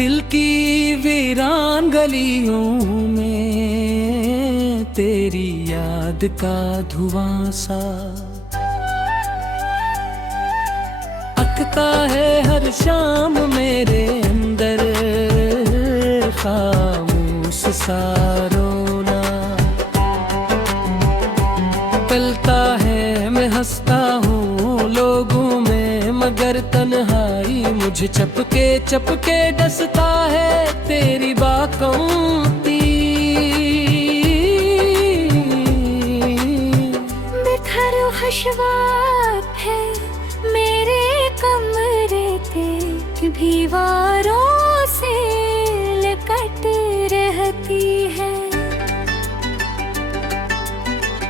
दिल की वीरान गलियों में तेरी याद का धुआं सा अटका है हर शाम मेरे अंदर, खामोश सा रोना। पलता है मैं हंसता हूँ लोगों में, मगर तन्हाई मुझे चपके चपके डसता है। तेरी बाकौती बिखर हशवात है मेरे कमरे के दीवारों से लिपट रहती है।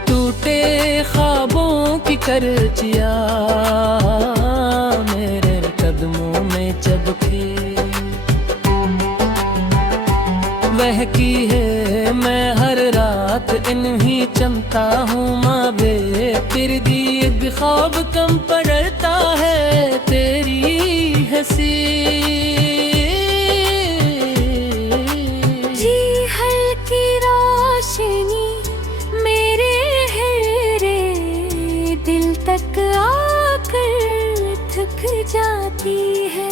टूटे ख्वाबों की करचिया मेरे कदमों में चबके, बहकी है मैं हर रात इन्हीं चमता हूँ माँ बे। तेरी दीद ख्वाब कम पड़ता है तेरी हंसी। जी हल्की रोशनी मेरे हिरे दिल तक आकर थक जाती है।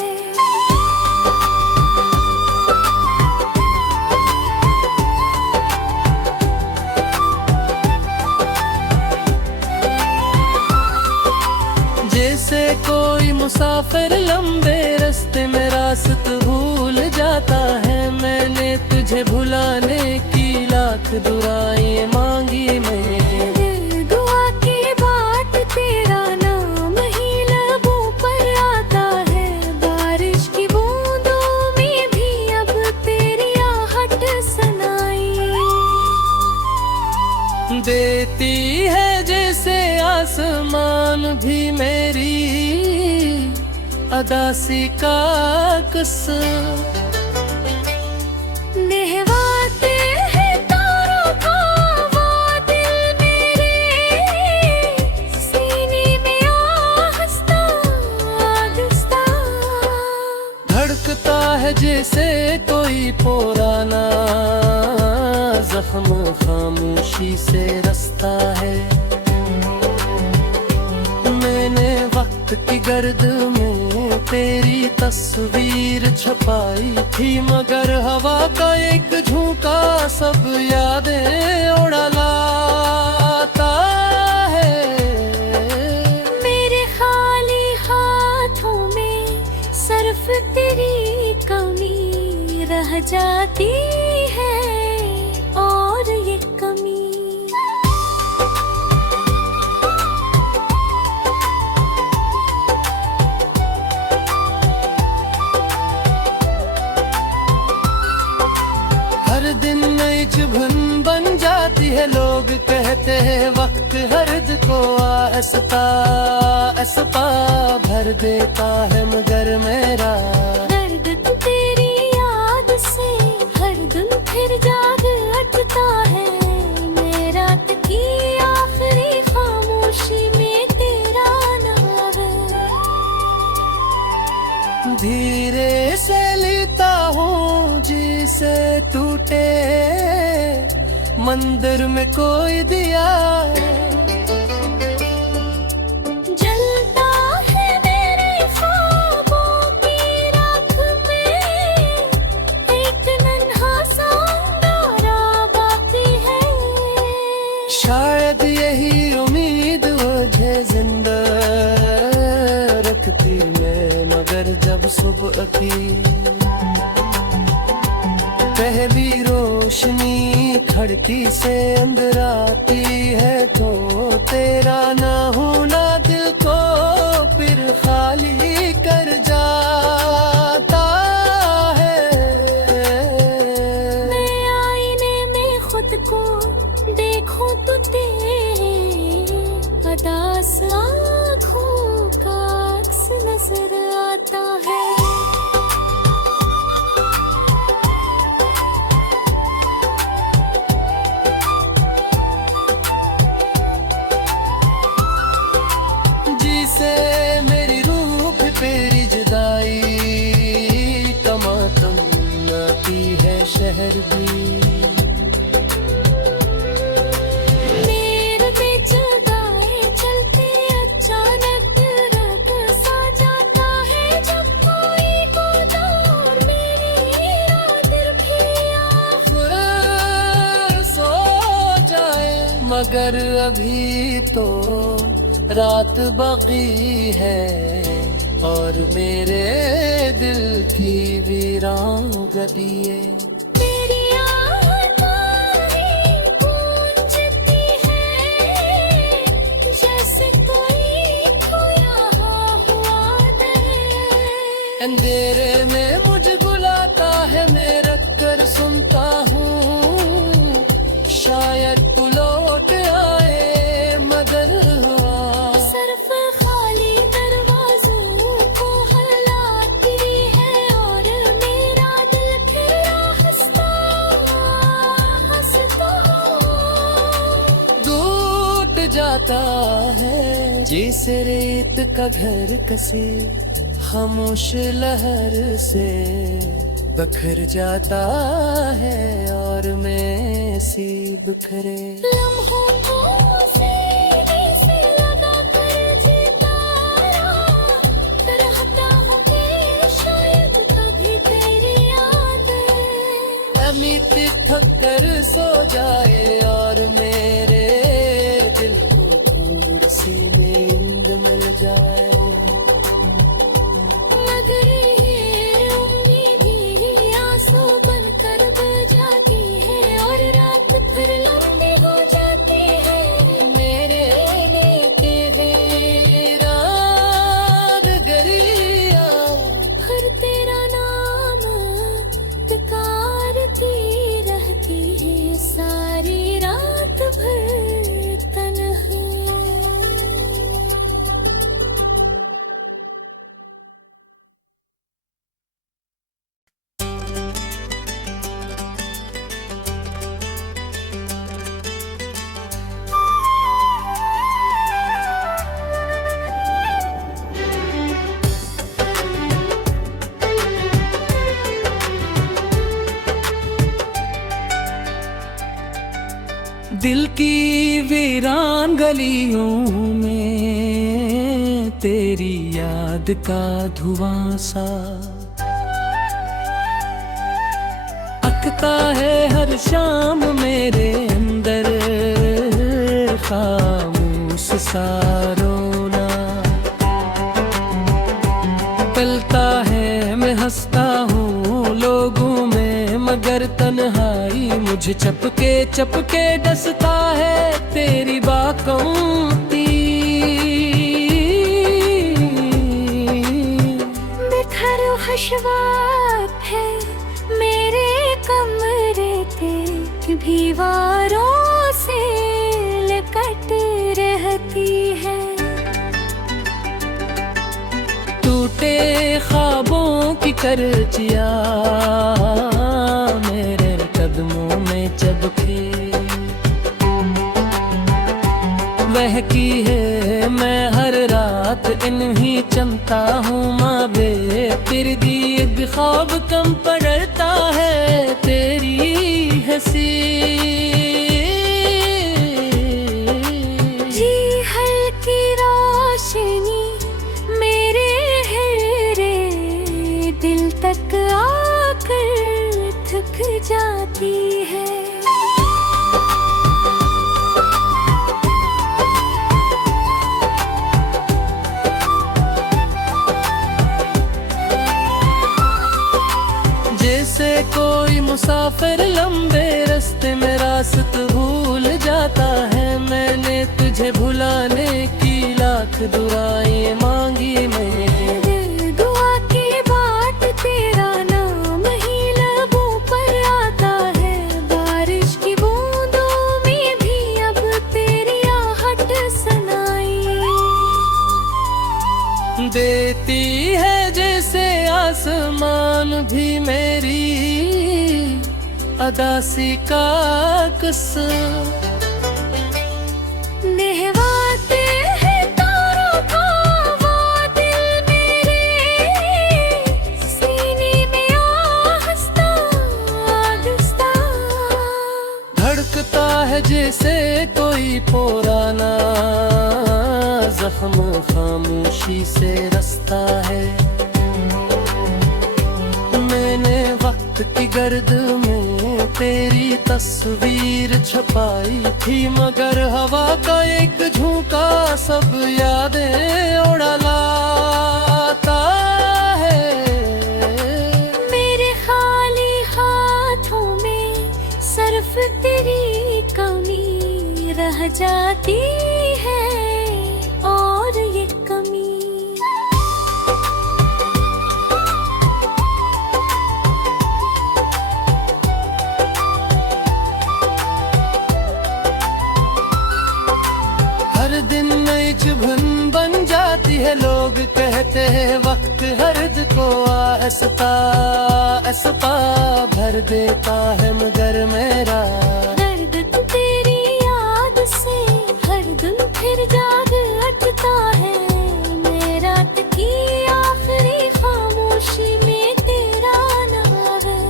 जैसे कोई मुसाफिर लंबे रास्ते में रास्ता भूल जाता है, मैंने तुझे भुलाने की लाख दुआएं मांगी मैं। दुआ की बात तेरा नाम ही लबों पर आता है, बारिश की बूंदों में भी अब तेरी आहट सुनाई देती है जैसे आसमान भी मेरी अदासी का कसम। नहवाते हैं तारों को वो दिल मेरे, सीने में आहस्ता आहस्ता धड़कता है जैसे कोई पुराना जख्म खामोशी से रसता है। मैंने वक्त की गर्द में तेरी तस्वीर छुपाई थी, मगर हवा का एक झोंका सब यादें उड़ा लाता है। मेरे खाली हाथों में सिर्फ तेरी कमी रह जाती है, और ये कमी हर दिन नई चुभन बन जाती है। लोग कहते हैं वक्त हर्द को आस्ता आस्ता भर देता है, मगर मेरा दर्द तो तेरी याद से हर दिन फिर जाग उठता है। मेरा की आखिरी खामोशी में तेरा नाम है। धीरे से लेता हूँ जिसे टूटे मंदिर में कोई दिया। जलता है मेरे ख्वाबों की राख में एक नन्हा सा अंगारा बाकी है। शायद यही उम्मीद मुझे जिंदा रखती मैं, मगर जब सुबह की पहली रोशनी खिड़की से अंदर आती है, तो तेरा ना होना दिल को फिर खाली कर जाता है। मैं आईने में खुद को देखूं तो तेरी अदास आँखों का अक्स नजर आता है। भी। मेरे पे जुदाई चलते अचानक रब सा जाता है जब कोई होता और मेरी रात भी फिर सो जाए मगर अभी तो रात बाकी है और मेरे दिल की वीरान गलियां तेरी आवाज़ें गूंजती हैं जैसे कोई खोया हुआ है। अंधेरे में मुझे बुलाता है मैं रख कर सुनता हूँ शायद तू लौट आए मगर हुआ सिर्फ खाली दरवाजों को हलाती है और मेरा दिल फिर हंसता हंसता टूट जाता है जैसे रेत का घर कसे खामोश लहर से बखर जाता है और मैं सी बिखरे लम्हों को सीने से लगा कर जीता रहता हूँ कि शायद कभी तेरी याद अमित थक कर सो जाए और मेरे दिल को थोड़ी सी नींद मिल जाए मगर ये उम्मीद ही आंसू बनकर बह जाती है और रात फिर लंबी हो जाती है। मेरे लेके वीरान गरिया हर तेरा नाम पुकारती रहती है सारी रात भर तन्हा। दिल की वीरान गलियों में तेरी याद का धुआं सा अकता है हर शाम मेरे अंदर खामोश सा रोना पलता है मैं हंसता हूँ लोगों में मगर तन्हाई मुझे चपके चपके डसता है तेरी बाकौती बिखर हशवात है मेरे कमरे पे दीवारों से लिकट रहती है। टूटे ख्वाबों की करचिया मेरे कदमों में चबके बहकी है मैं हर रात इन्हीं चमता हूँ माँ बे फिर भी एक ख्वाब कम पड़ता है तेरी हंसी जी हल्की रोशनी मेरे हिरे दिल तक आकर थक जाती है। जैसे कोई मुसाफिर लंबे रास्ते में रास्त भूल जाता है मैंने तुझे भुलाने की लाख दुआएं मांगी मैंने दुआ की बात तेरा नाम ही लबों पर आता है बारिश की बूंदों में भी अब तेरी आहट सुनाई देती है जैसे आसमान भी मेरी अदासी का कसम नहवाते हैं तारों को वो दिल मेरे सीने में आहिस्ता आहिस्ता खामोशी से रास्ता है। मैंने वक्त की गर्द में तेरी तस्वीर छपाई थी, मगर हवा का एक झोंका सब यादें उड़ा लाता है। मेरे खाली हाथों में सिर्फ तेरी कमी रह जाती है, और ये कमी हर दिन नई चुभन बन जाती है। लोग कहते हैं वक्त हर्द को आहिस्ता आहिस्ता भर देता है, मगर मेरा दर्द तेरी याद से हर दिन फिर जाग उठता है। मेरा की आखिरी खामोशी में तेरा नाम है।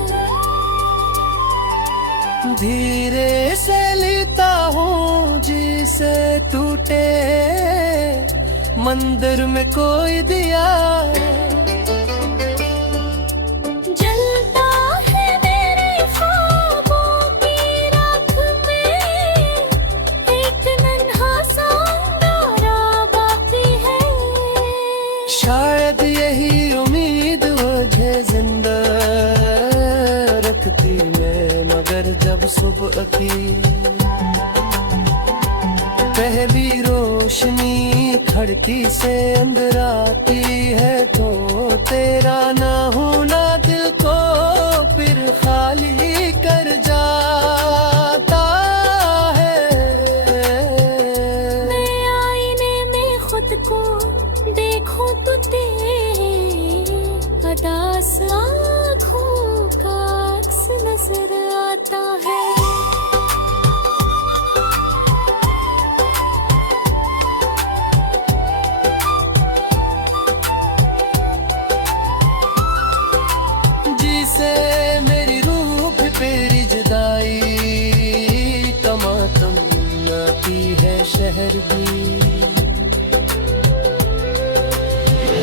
धीरे से लेता हूँ जिसे टूटे मंदिर में कोई दिया। जलता है मेरे ख्वाबों की राख में, एक नन्हा सा अंगारा बाकी है। शायद यही उम्मीद मुझे जिंदा रखती मैं, मगर जब सुबह की पहली रोशनी खिड़की से अंदर आती है, तो तेरा ना होना दिल को फिर खाली कर जाता है। मैं आईने में खुद को देखूं तो तेरे अदास आँखों का अक्स नजर आता है। जिसे मेरी रूह पे तेरी जुदाई टमाटम आती है शहर भी।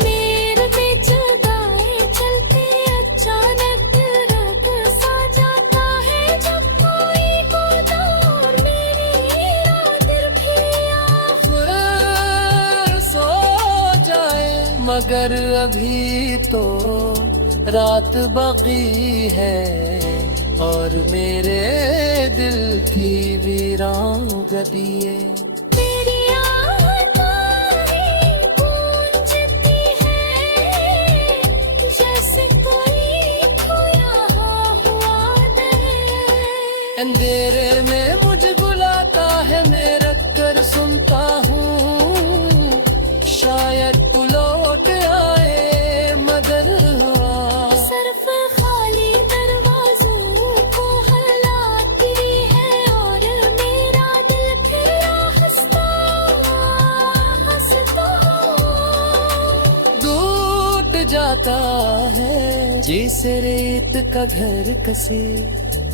मेरे पे जुदाई चलते अचानक रात सा जाता है, जब कोई होता और मेरी रात भी फिर सो जाए, मगर अभी तो रात बाकी है, और मेरे दिल की वीरान गलियां मेरी आवाज़ें गूंजती है, जैसे कोई खोया हुआ दिल। अंधेरे में मुझे बुलाता है, मैं रख कर सुनता हूँ, शायद तू लौट आए, मगर सिर्फ खाली दरवाजों को हिलाती है, और मेरा दिल फिर हंसता हंसता टूट जाता है। जैसे रेत का घर कसे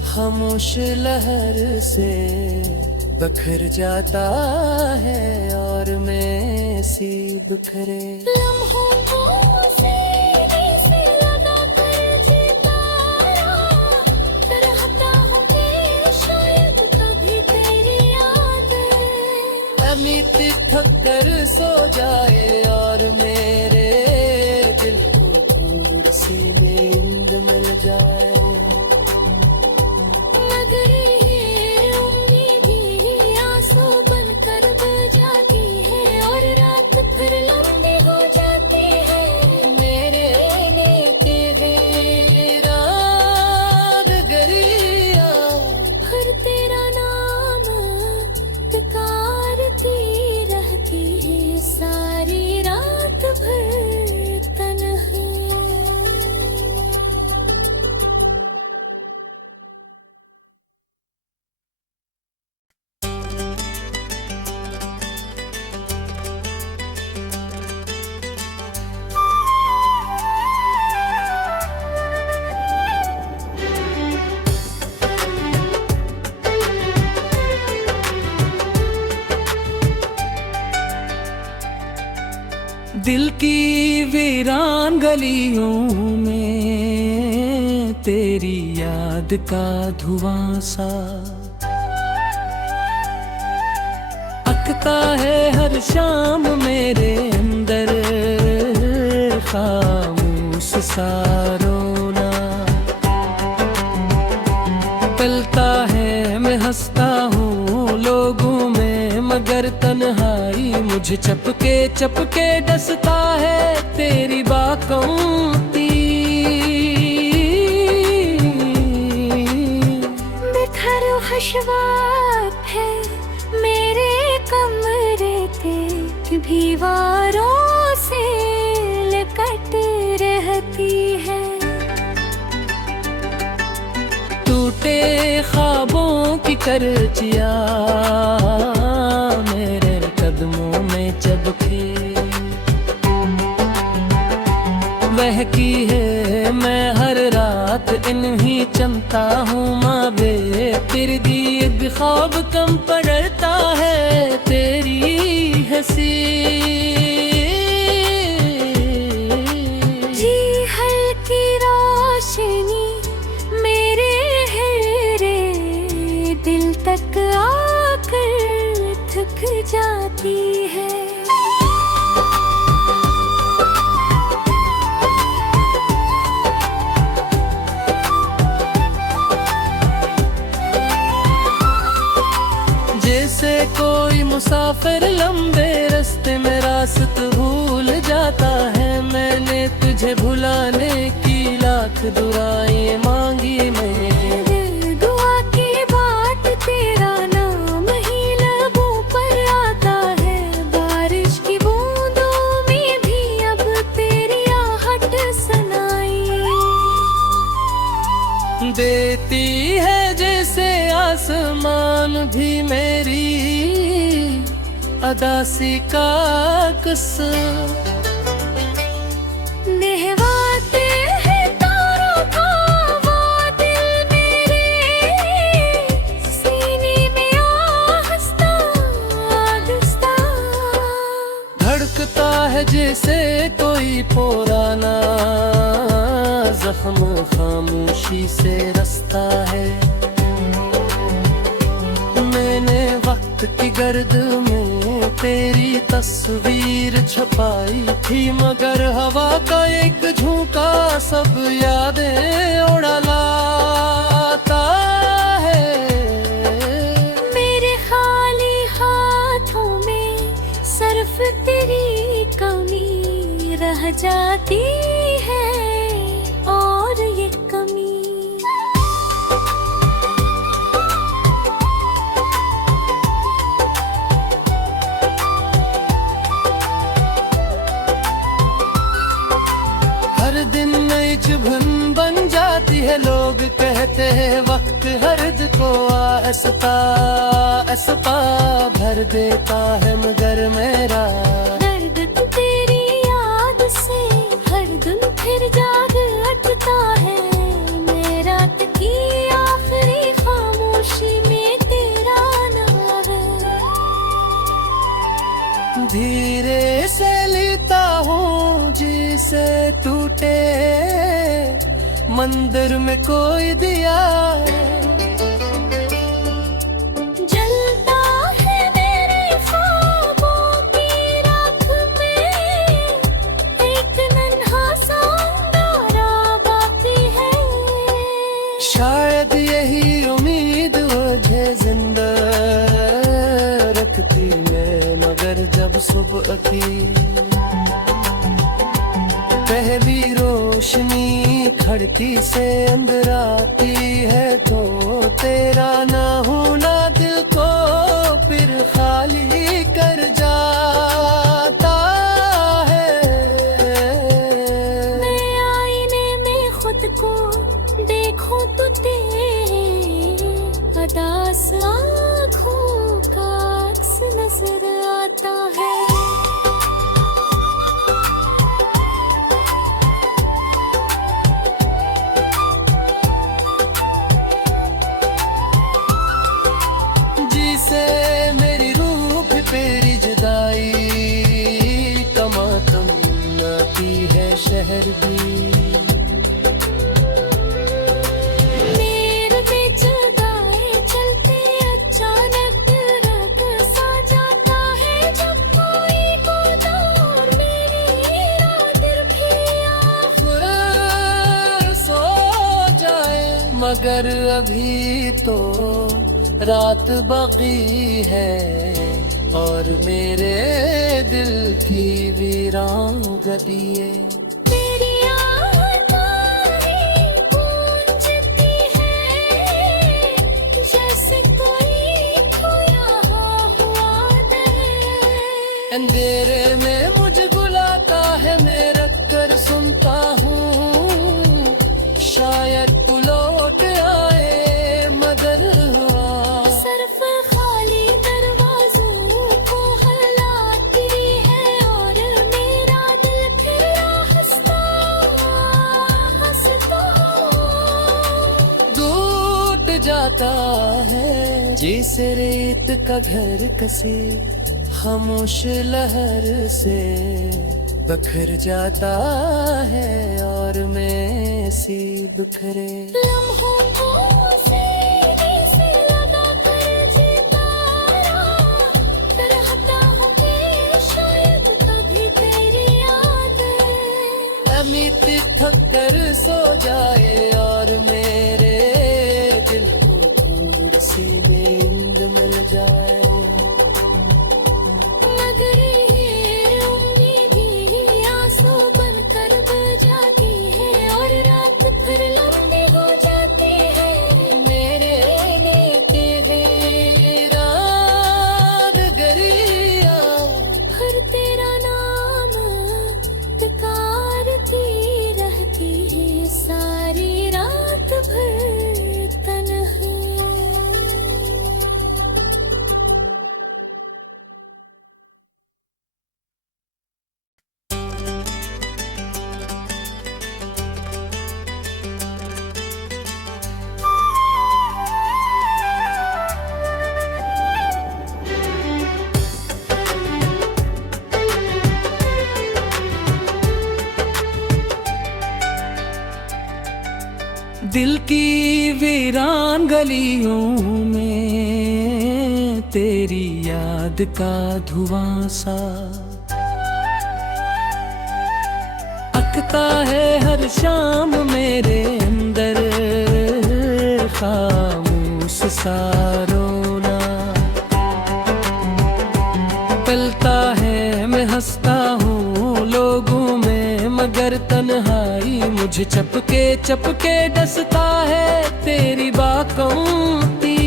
खामोश लहर से बखर जाता है, और मैं सी बिखरे लम्हों को सीने से लगा कर जीता रहा, रहता हूँ कि शायद कभी तेरी याद अमित थक कर सो जाए, और मेरे दिल को थोड़ी सी नींद मिल जाए। मगर ये उम्मीद ही आंसू बनकर बह जाती है, और रात फिर लंबी हो जाती है। मेरे नेके वीरान गरिया फिर तेरा नाम पुकारती रहती है सारी रात। दिल की वीरान गलियों में तेरी याद का धुआं सा अटकता है हर शाम मेरे अंदर, खामोश सा रोना। पलता है मैं हंसता हूँ लोगों में, मगर तन्हाई मुझे चपके चपके डसता है तेरी बाकौती। बिखर हशवात है मेरे कमरे पे, दीवारों से लिपट रहती है। टूटे ख्वाबों की करचियां मेरे कदमों में चबके, बहकी है मैं हर रात इन्हीं चमता हूँ माँ बे। तेरी एक ख्वाब कम पड़ता है तेरी हंसी। जी हल्की रोशनी मेरे हिरे दिल तक आकर थक जाती है। जैसे कोई मुसाफिर लंबे रास्ते में रास्त भूल जाता है, मैंने तुझे भुलाने की लाख दुआएं मांगी मैं। दुआ की बात तेरा नाम ही लबों पर आता है, बारिश की बूंदों में भी अब तेरी आहट सुनाई देती है जैसे आसमान भी मेरी अदासी का कसम। नहवाते हैं तारों को वो दिल मेरे, सीने में आहिस्ता आहिस्ता धड़कता है जैसे कोई पुराना जख्म खामोशी से रसता है। मैंने वक्त की गर्द में तेरी तस्वीर छपाई थी, मगर हवा का एक झोंका सब यादें उड़ा लाता है। मेरे खाली हाथों में सिर्फ तेरी कमी रह जाती है, और ये कमी हर दिन नई चुभन बन जाती है, लोग कहते हैं वक्त हर्द को आस्ता आस्ता भर देता है, मगर मेरा दर्द तेरी याद से हर दिन फिर जाग उठता है। मेरा की आखिरी खामोशी में तेरा नाम है। धीरे से लेता हूँ जिसे टूटे मंदिर में कोई दिया, जलता है मेरे ख्वाबों की राख में, एक नन्हा सा अंगारा बाकी है। शायद यही उम्मीद मुझे जिंदा रखती मैं, मगर जब सुबह की पहली रोशनी खिड़की से अंदर आती है, तो तेरा ना होना दिल को फिर खाली कर जाता है। मैं आईने में खुद को देखूं तो तेरी अदास आँखों का अक्स नजर आता है। शहर भी। मेरे जुदाई चलते अचानक रग सा जाता है जब कोई होता और मेरी रात भी फिर सो जाए मगर अभी तो रात बाकी है और मेरे दिल की वीरान गलियां तेरी आवाज़ें गूंजती है जैसे कोई खोया हुआ है। अंधेरे में मुझे बुलाता है मैं रख कर सुनता हूँ शायद तू लौट आए मगर सिर्फ खाली दरवाजों को हिलाती है और मेरा दिल फिर हंसता हंसता टूट जाता है जैसे रेत का घर कसे खामोश लहर से बखर जाता है और मैं सी बिखरे लम्हों को सीने से लगा कर जीता रहा रहता हूँ कि शायद कभी तेरी याद अमित थक कर सो जाए और मेरे दिल को थोड़ी सी नींद मिल जाए मगर ये उम्मीद ही आंसू बनकर बजाती है और रात फिर लंबी हो जाती है। मेरे नेते वीरान गरिया फिर तेरा नाम पुकारती रहती है सारी रात भर तन्हा। दिल की वीरान गलियों में तेरी याद का धुआं सा अटकता है हर शाम मेरे अंदर खामोश सा रोना पलता है मैं हंसता हूँ लोगों में मगर तन्हाई मुझे चपके चपके डसता है तेरी बाकौती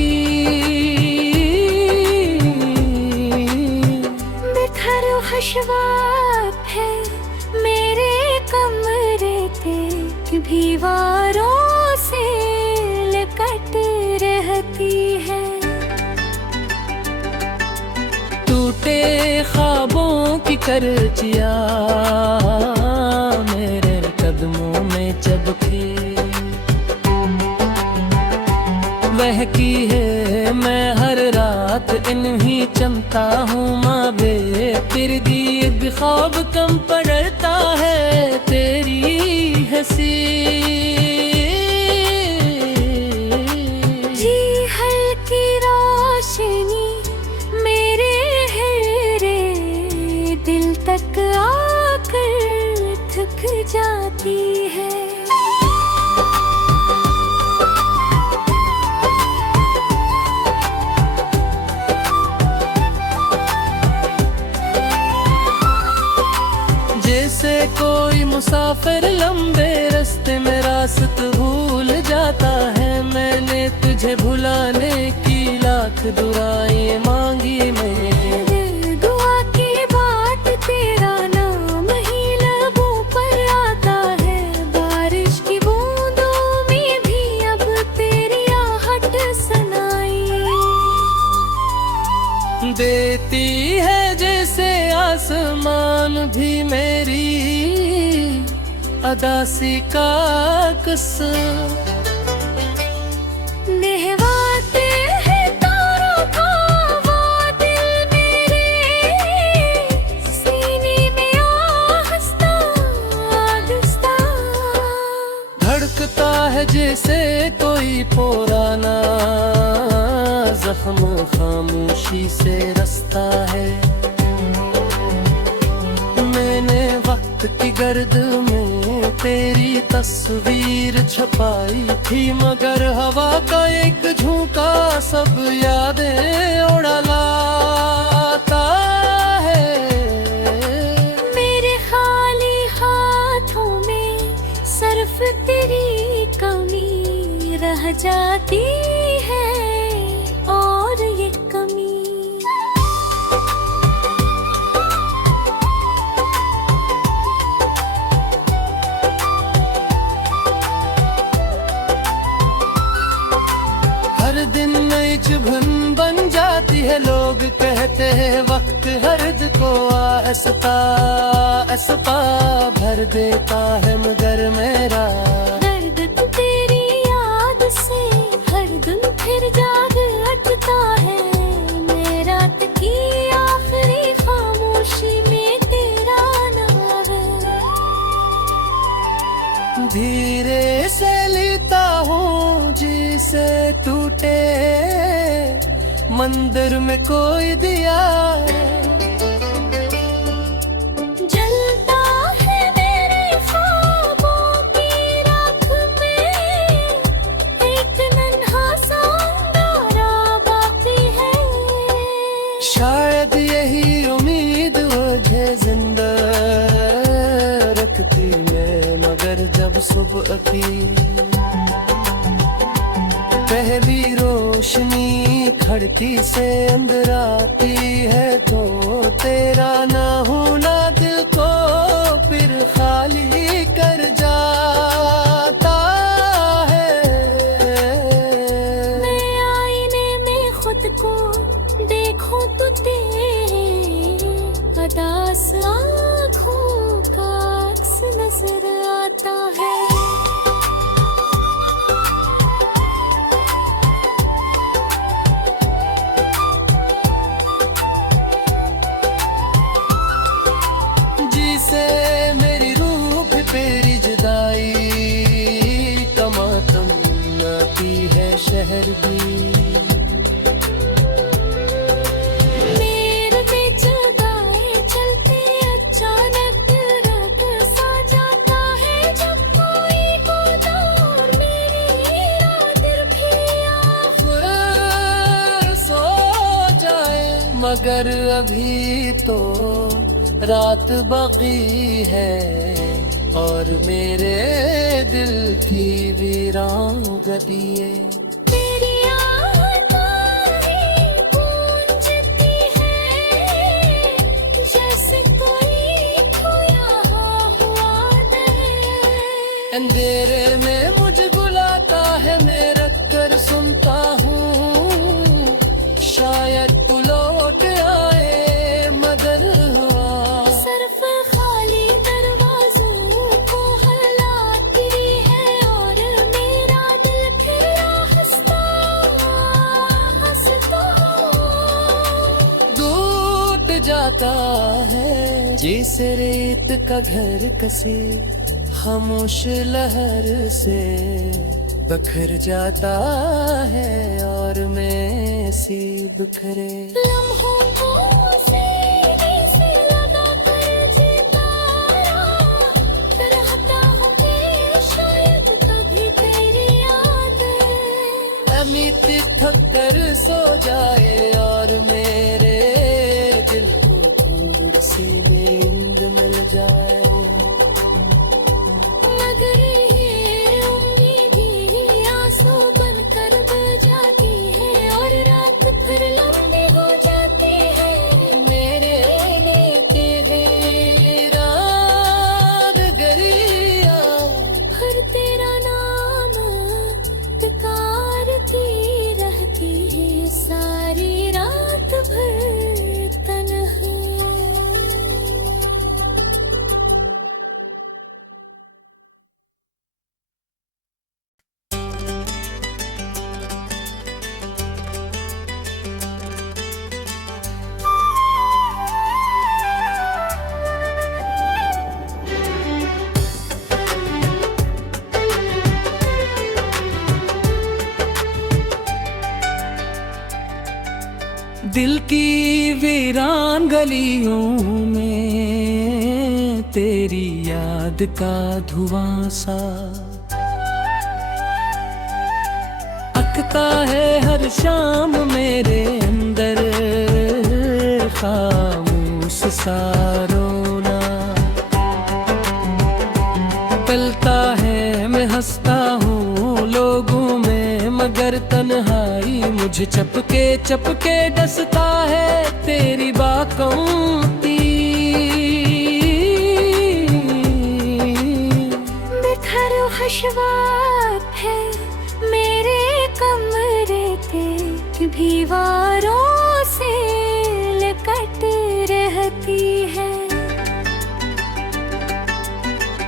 बिखर हशवात है मेरे कमरे के दीवारों से लिपट रहती है। टूटे ख्वाबों की करचिया मेरे कदमों में चबके बहकी है मैं हर रात इन्हीं चमता हूँ माँ बे फिर भी एक ख्वाब कम पड़ता है तेरी हंसी जी हल्की रोशनी मेरे हरे दिल तक आकर थक जाती है। जैसे कोई मुसाफिर लंबे रास्ते में रास्त भूल जाता है मैंने तुझे भुलाने की लाख दुआएं मांगी मैं दुआ की बात तेरा नाम ही लबों पर आता है बारिश की बूंदों में भी अब तेरी आहट सुनाई देती है जैसे आसमान भी मेरी अदासी का कसम नहवाते हैं तारों का वो दिल मेरे सीने में आहस्ता जैसे कोई पुराना जख्म खामोशी से रस्ता है। मैंने वक्त की गर्द में तेरी तस्वीर छपाई थी, मगर हवा का एक झोंका सब यादें उड़ा लाता है। मेरे खाली हाथों में सिर्फ तेरी कमी रह जाती है, और ये कमी हर दिन नई चुभन बन जाती है। लोग कहते हैं वक्त हर्द को आहिस्ता आहिस्ता भर देता है, मगर मेरा दर्द तेरी याद से हर दिन फिर जाग उठता है। मेरा की आखिरी खामोशी में तेरा नाम है। धीरे से लेता हूँ जिसे टूटे मंदिर में कोई दिया। जलता है मेरे ख्वाबों की राख में, एक नन्हा सा अंगारा बाकी है। शायद यही उम्मीद मुझे जिंदा रखती है, मगर जब सुबह की पहली रोशनी खिड़की से अंदर आती है, तो तेरा ना होना दिल को फिर खाली कर जाता है। मैं आईने में खुद को देखूं तो तेरे अदास आँखों का अक्स नजर आता है। जिसे मेरी रूह तेरी जुदाई का मातम आती है शहर भी। मेरे जगाए चलते अचानक रात सा जाता है, जब कोई गोदार मेरी रात भी फिर सो जाए, मगर अभी तो रात बाकी है, और मेरे दिल की वीरान गलियां तेरी आवाज़ें गूंजती है, जैसे कोई खोया हुआ है। अंधेरे में मुझे बुलाता है, मैं रख कर सुनता हूँ, शायद तू लौट आए, मगर सिर्फ खाली दरवाजों को हिलाती है, और मेरा दिल फिर हंसता हंसता टूट जाता है। जैसे रेत का घर कसे खामोश लहर से बिखर जाता है, और मैं सी बिखरे लम्हों को सीने से लगा कर जीता रहा, रहता हूँ कि शायद कभी तेरी याद अमित थक कर सो जाए, और मेरे दिल को थोड़ी सी नींद मिल जाए। मगर ये उम्मीद ही आंसू बनकर बह जाती है, और रात फिर लंबी हो जाती है। मेरे लेते वीरान गरिया हर तेरा नाम पुकारती रहती है सारी दिल की वीरान गलियों में तेरी याद का धुआं सा अटकता है हर शाम मेरे अंदर, खामोश सा रोना। टलता है मैं हंसता हूँ लोगों में, मगर तन्हाई मुझे चपके चपके डसता है तेरी बाकौती। बिखरो हशवात है मेरे कमरे के, दीवारों से लिपट रहती है।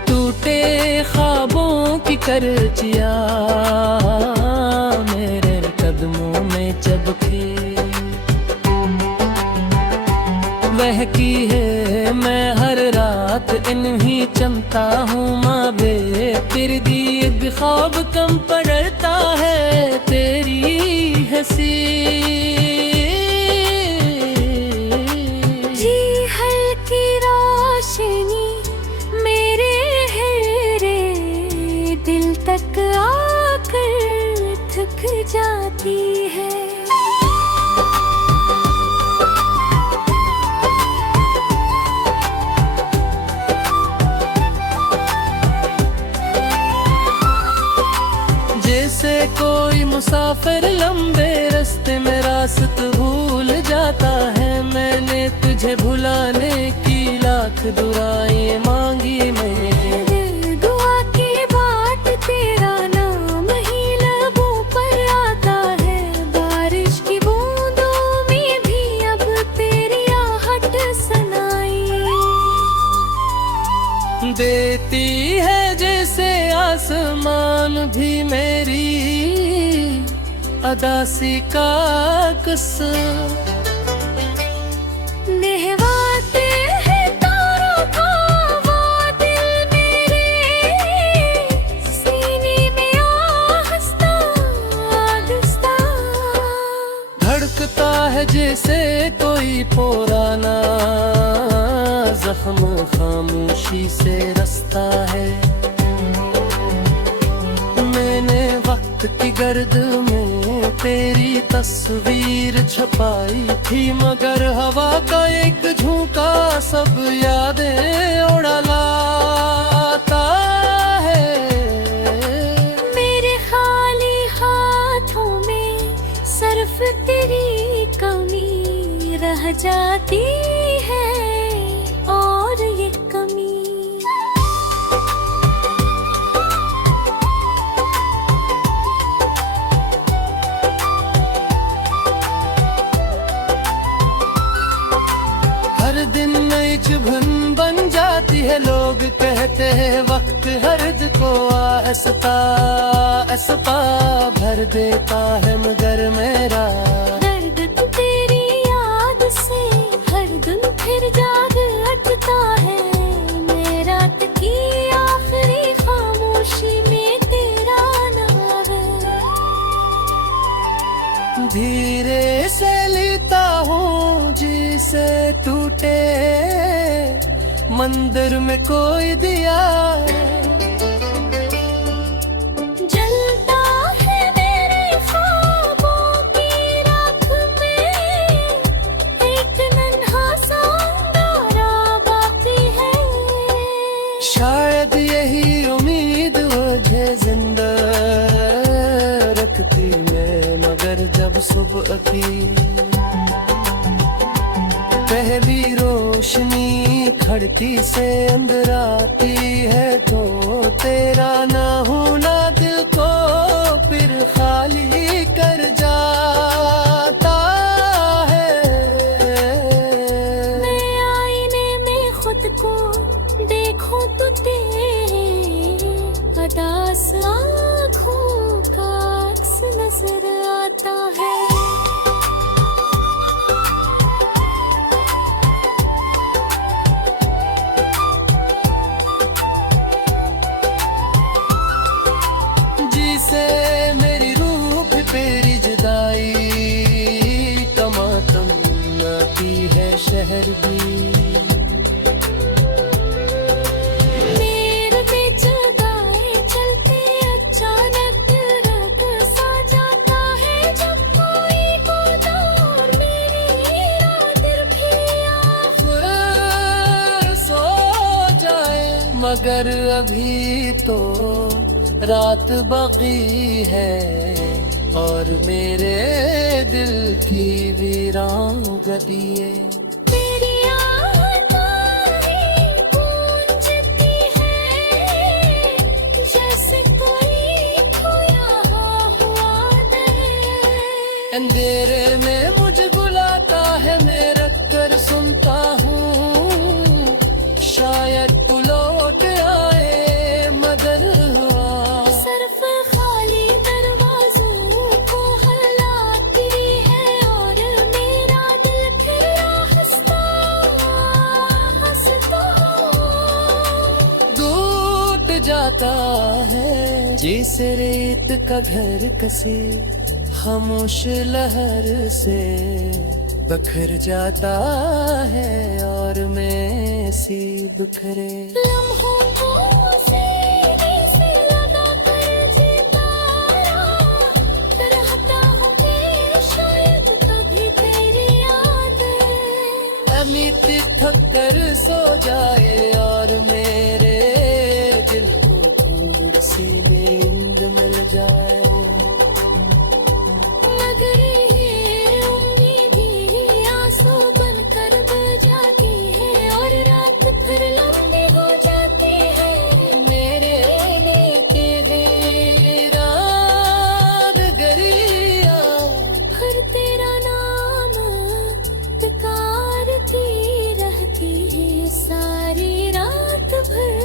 टूटे ख्वाबों की करचिया मेरे कदमों में चबके, बहकी है मैं हर रात इन्हीं चमता हूँ माँ बे, तेरी दीद ख्वाब कम पड़ता है तेरी हंसी। जी हल्की रोशनी मेरे हिरे दिल तक आकर थक जाती है। जैसे कोई मुसाफिर लंबे रास्ते में रास्ता भूल जाता है, मैंने तुझे भुलाने की लाख दुआएं मांगी मैं। दुआ की बाट तेरा नाम ही लबों पर आता है, बारिश की बूंदों में भी अब तेरी आहट सुनाई देती है जैसे आसमान भी मेरी अदासी का कसम। नहवाते हैं तारों का वो दिल मेरे, सीने में आहस्ता आहिस्ता धड़कता है जैसे कोई पुराना जख्म खामोशी से रसता है। मैंने वक्त की गर्द में तेरी तस्वीर छपाई थी, मगर हवा का एक झोंका सब यादें उड़ा लाता है। मेरे खाली हाथों में सिर्फ तेरी कमी रह जाती है, और ये कमी हर दिन नई चुभन बन जाती है, लोग कहते हैं वक्त हर्द को आहिस्ता आहिस्ता भर देता है, मगर मेरा दर्द तेरी याद से हर दिन फिर जाग उठता है। मेरा रात की आखिरी खामोशी में तेरा नाम है। धीरे से लेता हूँ जिसे टूटे मंदिर में कोई दिया, जलता है मेरे ख्वाबों की राख में, एक नन्हा सा अंगारा बाकी है। शायद यही उम्मीद मुझे जिंदा रखती मैं, मगर जब सुबह की पहली रोशनी खिड़की से अंदर आती है, तो तेरा ना होना दिल को फिर खाली कर जाता है। मैं आईने में खुद को देखूं तो तेरे अदास आँखों का अक्स नजर आता है। जिसे मेरी रूह पे तेरी जुदाई टमाटम फिर भी मेरे पे जुदाई चलते अचानक रात सा जाता है जब कोई और मेरी रात भी खुद सो जाए, मगर अभी तो रात बाकी है और मेरे दिल की वीरान गलियां मेरी आहटाएं गूंजती है जैसे कोई खोया हुआ है। अंधेरे में मुझे बुलाता है, मैं रख कर सुनता हूँ, शायद तू लौट आए मगर सिर्फ खाली दरवाजों को हलाती है और मेरा दिल फिर हंसता हंसता टूट जाता है जैसे रेत का घर कसे, खामोश लहर से बखर जाता है और मैं सी बिखरे। लम्हों को सीने से लगा कर जीता रहता हूँ कि शायद कभी तेरी याद अमित थक कर सो जाए और मेरे दिल को थोड़ी सी नींद मिल जाए। मगर ये उम्मीद ही आंसू बनकर बह जाती है और रात फिर लंबी हो जाती है। मेरे लेके वीरान गरिया फिर तेरा नाम पुकारती रहती है सारी रात भर।